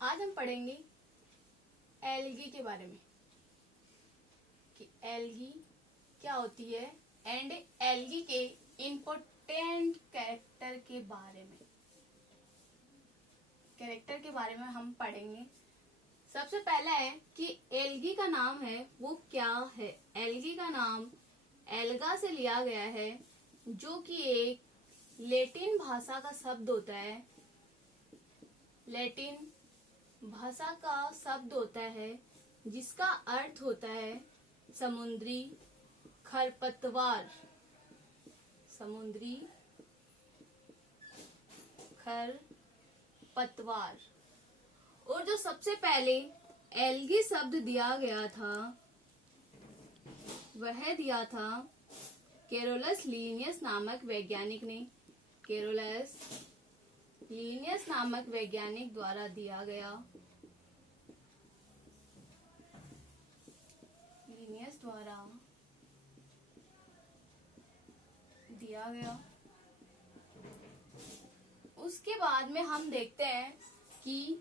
आज हम पढ़ेंगे एल्गी के बारे में कि एल्गी क्या होती है एंड एल्गी के इम्पोर्टेंट कैरेक्टर के बारे में हम पढ़ेंगे। सबसे पहला है कि एल्गी का नाम है वो क्या है। एल्गी का नाम एल्गा से लिया गया है जो कि एक लैटिन भाषा का शब्द होता है। लैटिन भाषा का शब्द होता है जिसका अर्थ होता है समुद्री खरपतवार। समुद्री खरपतवार। और जो सबसे पहले एल्गी शब्द दिया गया था वह दिया था कैरोलस लीनियस नामक वैज्ञानिक ने। कैरोलस लीनियस नामक वैज्ञानिक द्वारा दिया गया। लीनियस द्वारा दिया गया। उसके बाद में हम देखते हैं कि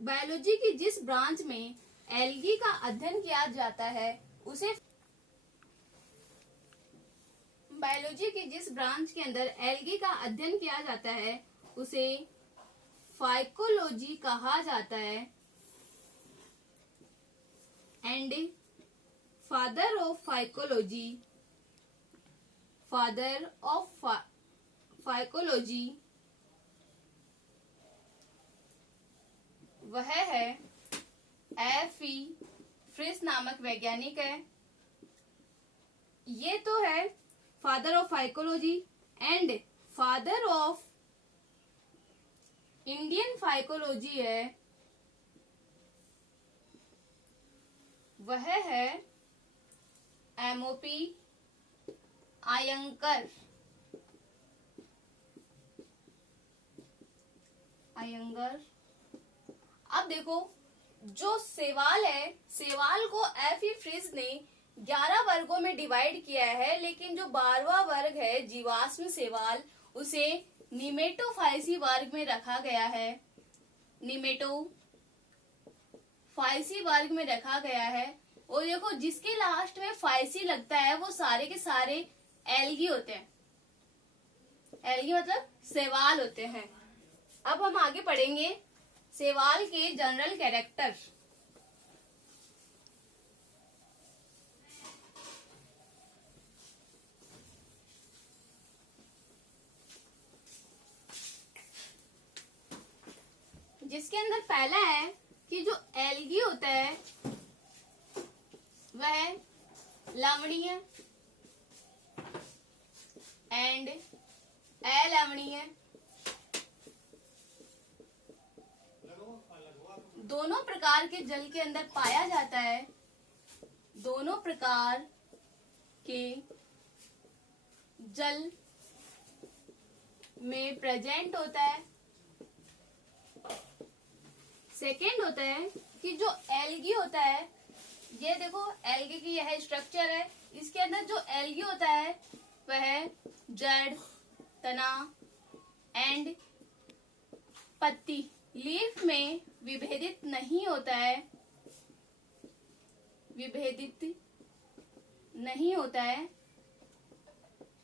बायोलॉजी की जिस ब्रांच में एल्गी का अध्ययन किया जाता है उसे बायोलॉजी की जिस ब्रांच के अंदर एल्गी का अध्ययन किया जाता है उसे फाइकोलॉजी कहा जाता है। एंड फादर ऑफ फाइकोलॉजी वह है F.E. फ्रिस नामक वैज्ञानिक है। ये तो है father of phycology. And father of Indian phycology है वह है M.O.P. अयंगर। अब देखो जो सेवाल है, सेवाल को F.E. फ्रिस ने 11 वर्गों में डिवाइड किया है, लेकिन जो 12वां वर्ग है जीवाश्म सेवाल उसे निमेटोफाइसी वर्ग में रखा गया है। निमेटोफाइसी वर्ग में रखा गया है। और देखो जिसके लास्ट में फाइसी लगता है वो सारे के सारे एल्गी होते हैं। एल्गी मतलब सेवाल होते हैं। अब हम आगे पढ़ेंगे सेवाल के जनरल कैरेक्टर। जिसके अंदर पहला है कि जो एल्गी होता है वह लवणीय एंड अलवणीय दोनों प्रकार के जल के अंदर पाया जाता है। दोनों प्रकार के जल में प्रेजेंट होता है। सेकेंड होता है कि जो एल्गी होता है, ये देखो एल्गी की यह स्ट्रक्चर है। इसके अंदर जो एल्गी होता है वह जड़, तना एंड पत्ती लीफ में विभेदित नहीं होता है।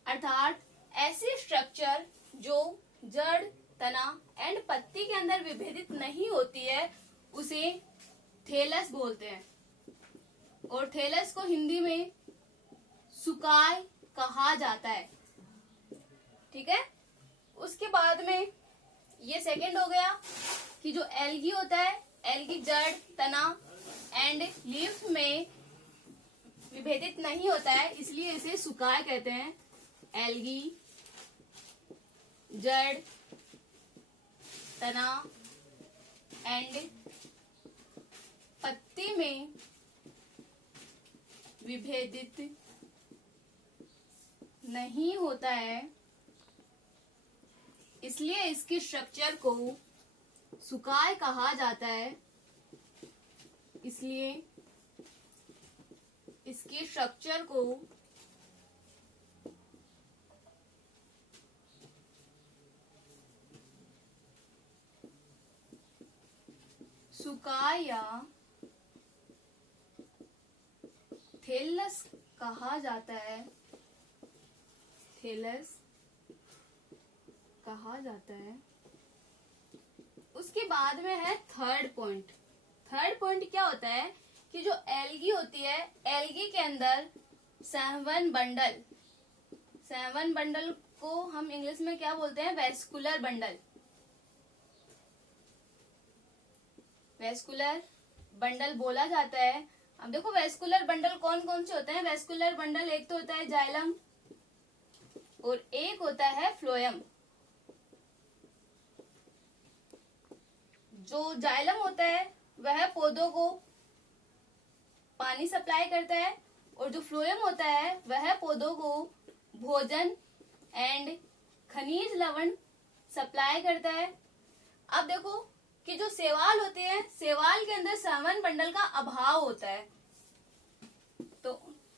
अर्थात ऐसी स्ट्रक्चर जो जड़, तना एंड पत्ती के अंदर विभेदित नहीं होती है उसे थैलस बोलते हैं। और थैलस को हिंदी में सुकाय कहा जाता है। ठीक है। उसके बाद में ये सेकंड हो गया कि जो एल्गी होता है, एल्गी जड़, तना एंड लीफ में विभेदित नहीं होता है, इसलिए इसे सुकाय कहते हैं। एल्गी जड़, तना एंड पत्ती में विभेदित नहीं होता है, इसलिए इसकी स्ट्रक्चर को सुकाय कहा जाता है। इसलिए इसकी स्ट्रक्चर को सुका या थैलस कहा जाता है, थैलस कहा जाता है। उसके बाद में है थर्ड पॉइंट। थर्ड पॉइंट क्या होता है कि जो एल्गी होती है, एल्गी के अंदर संवहन बंडल, संवहन बंडल को हम इंग्लिश में क्या बोलते हैं, वेस्कुलर बंडल, वेस्कुलर बंडल बोला जाता है। अब देखो वेस्कुलर बंडल कौन कौन से होते हैं। वेस्कुलर बंडल एक तो होता है जाइलम और एक होता है फ्लोएम। जो जाइलम होता है वह पौधों को पानी सप्लाई करता है और जो फ्लोएम होता है वह पौधों को भोजन एंड खनिज लवण सप्लाई करता है। अब देखो कि जो शैवाल होते हैं, शैवाल के अंदर संवहन बंडल का अभाव होता है। तो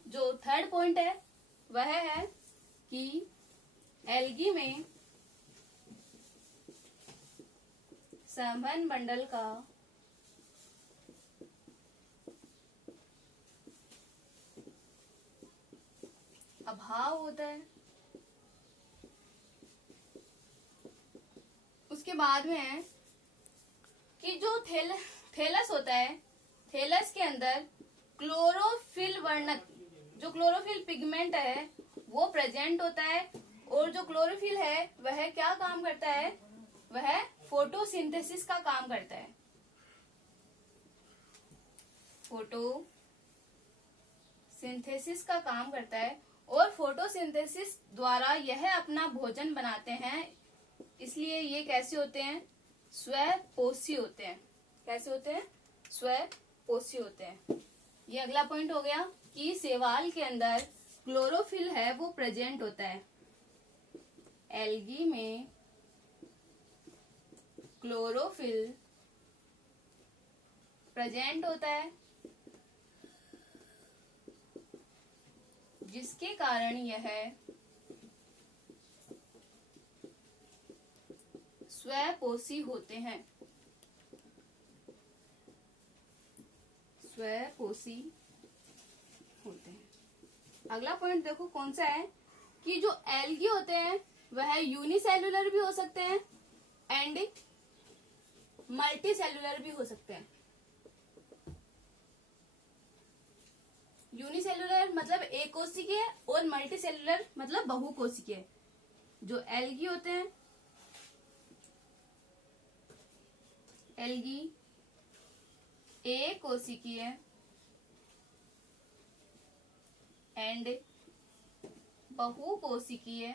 जो थर्ड पॉइंट है वह है कि एल्गी में संवहन बंडल का अभाव होता है। उसके बाद में है कि जो थैलस होता है, थैलस के अंदर क्लोरोफिल वर्णक, जो क्लोरोफिल पिगमेंट है वो प्रेजेंट होता है और जो क्लोरोफिल है वह क्या काम करता है, वह फोटोसिंथेसिस का काम करता है। फोटोसिंथेसिस का काम करता है और फोटोसिंथेसिस द्वारा यह अपना भोजन बनाते हैं। इसलिए ये कैसे होते हैं, स्वपोषी होते हैं। कैसे होते हैं, स्वपोषी होते हैं। ये अगला पॉइंट हो गया कि शैवाल के अंदर क्लोरोफिल है वो प्रेजेंट होता है। एल्गी में क्लोरोफिल प्रेजेंट होता है जिसके कारण यह स्वपोषी होते हैं। स्वपोषी होते हैं। अगला पॉइंट देखो कौन सा है कि जो एल्गी होते हैं वह यूनिसेलुलर भी हो सकते हैं एंड मल्टी सेलुलर भी हो सकते हैं। यूनिसेलुलर मतलब एक कोशिकीय और मल्टी सेलुलर मतलब बहुकोशिकीय। जो एल्गी होते हैं, एल्गी एक कोशिकीय एंड बहुकोशिकीय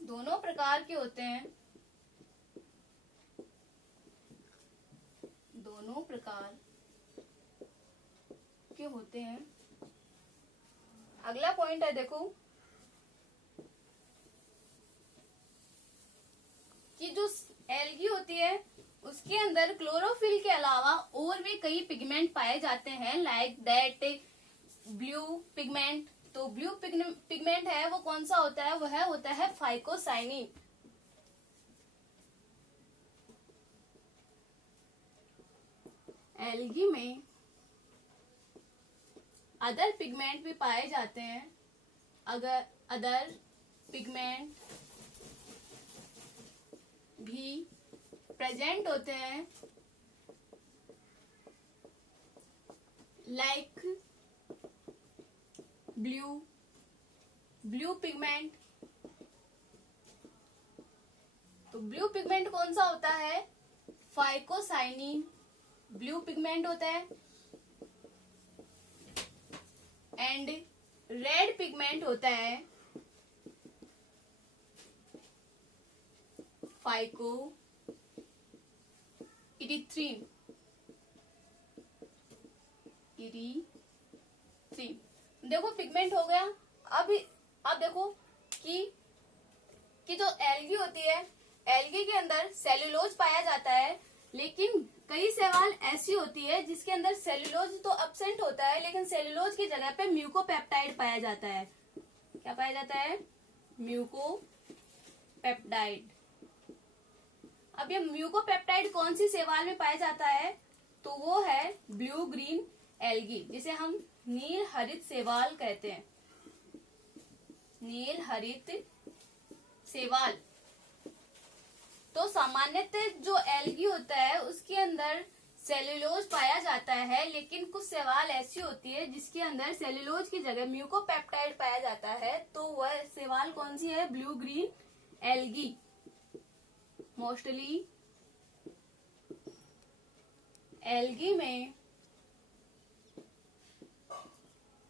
दोनों प्रकार के होते हैं। दोनों प्रकार के होते हैं। अगला पॉइंट है देखो कि जो एल्गी होती है उसके अंदर क्लोरोफिल के अलावा और भी कई पिगमेंट पाए जाते हैं, लाइक दैट ब्लू पिगमेंट। तो ब्लू पिगमेंट है वो कौन सा होता है, वह होता है फाइकोसाइनिन। एल्गी में अदर पिगमेंट भी पाए जाते हैं। अगर अदर पिगमेंट भी प्रेजेंट होते हैं, लाइक ब्लू पिगमेंट। तो ब्लू पिगमेंट कौन सा होता है, फाइकोसाइनिन ब्लू पिगमेंट होता है। एंड रेड पिगमेंट होता है फाइको इरिथ्रिन। देखो पिगमेंट हो गया। अब देखो कि जो एल्गी होती है, एल्गी के अंदर सेल्यूलोज पाया जाता है, लेकिन कई शैवाल ऐसी होती है जिसके अंदर सेल्यूलोज तो एब्सेंट होता है, लेकिन सेल्यूलोज की जगह पे म्यूकोपेप्टाइड पाया जाता है। क्या पाया जाता है, म्यूकोपेप्टाइड पेप्टाइड। अब ये म्यूकोपेप्टाइड कौन सी शैवाल में पाया जाता है? तो वो है ब्लू ग्रीन एल्गी, जिसे हम नील हरित शैवाल कहते हैं। नील हरित शैवाल। तो सामान्यतः जो एल्गी होता है उसके अंदर सेल्यूलोज पाया जाता है, लेकिन कुछ शैवाल ऐसी होती है जिसके अंदर सेल्यूलोज की जगह म्यूकोपेप्टाइड पाया जाता है। तो वह शैवाल कौन सी है? Blue green algae. Mostly algae में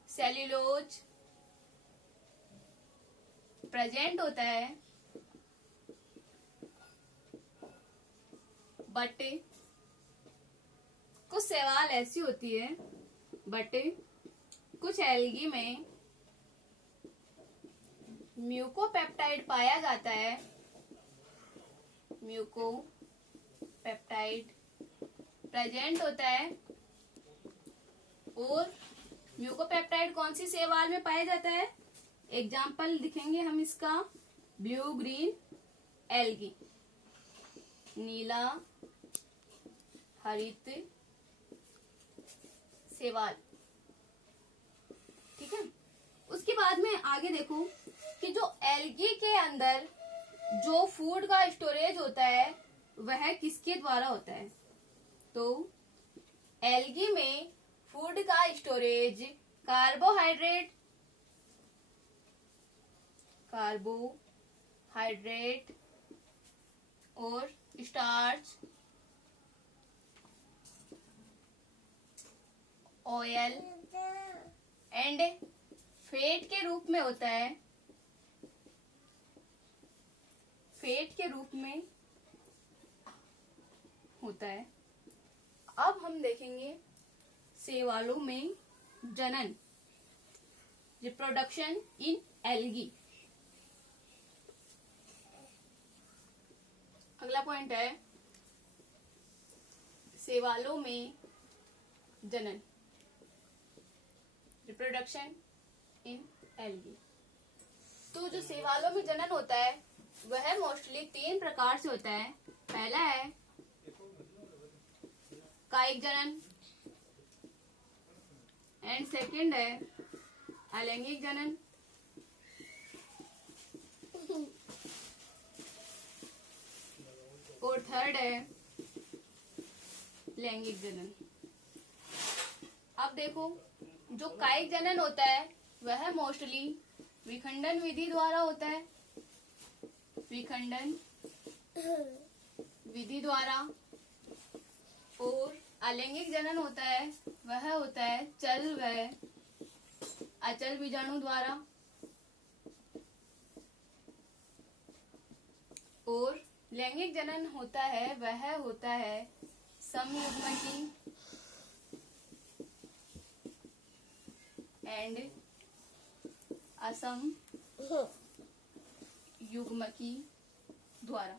सेल्यूलोज प्रेजेंट होता है, बट कुछ शैवाल ऐसी होती है, बट कुछ एल्गी में म्यूकोपेप्टाइड पाया जाता है। म्यूकोपेप्टाइड प्रेजेंट होता है। और म्यूकोपेप्टाइड कौन सी शैवाल में पाया जाता है? एग्जाम्पल दिखेंगे हम इसका, ब्लू ग्रीन एल्गी, नीला हरित शैवाल। ठीक है। उसके बाद में आगे देखो कि जो एल्गी के अंदर जो फूड का स्टोरेज होता है वह किसके द्वारा होता है? तो एल्गी में फूड का स्टोरेज कार्बोहाइड्रेट और स्टार्च, ऑयल एंड फेट के रूप में होता है। फेट के रूप में होता है। अब हम देखेंगे शैवालों में जनन, रिप्रोडक्शन इन एल्गी। अगला पॉइंट है शैवालों में जनन, रिप्रोडक्शन इन एल्गी। तो जो शैवालों में जनन होता है वह मोस्टली 3 प्रकार से होता है। पहला है कायिक जनन, एंड सेकंड है अलैंगिक जनन, और थर्ड है लैंगिक जनन। अब देखो जो कायिक जनन होता है वह मोस्टली विखंडन विधि द्वारा होता है। विखंडन विधि द्वारा। और अलैंगिक जनन होता है वह होता है चल व अचल बीजाणु द्वारा। और लैंगिक जनन होता है वह होता है समयुग्मकी एंड असम युग्मकी द्वारा।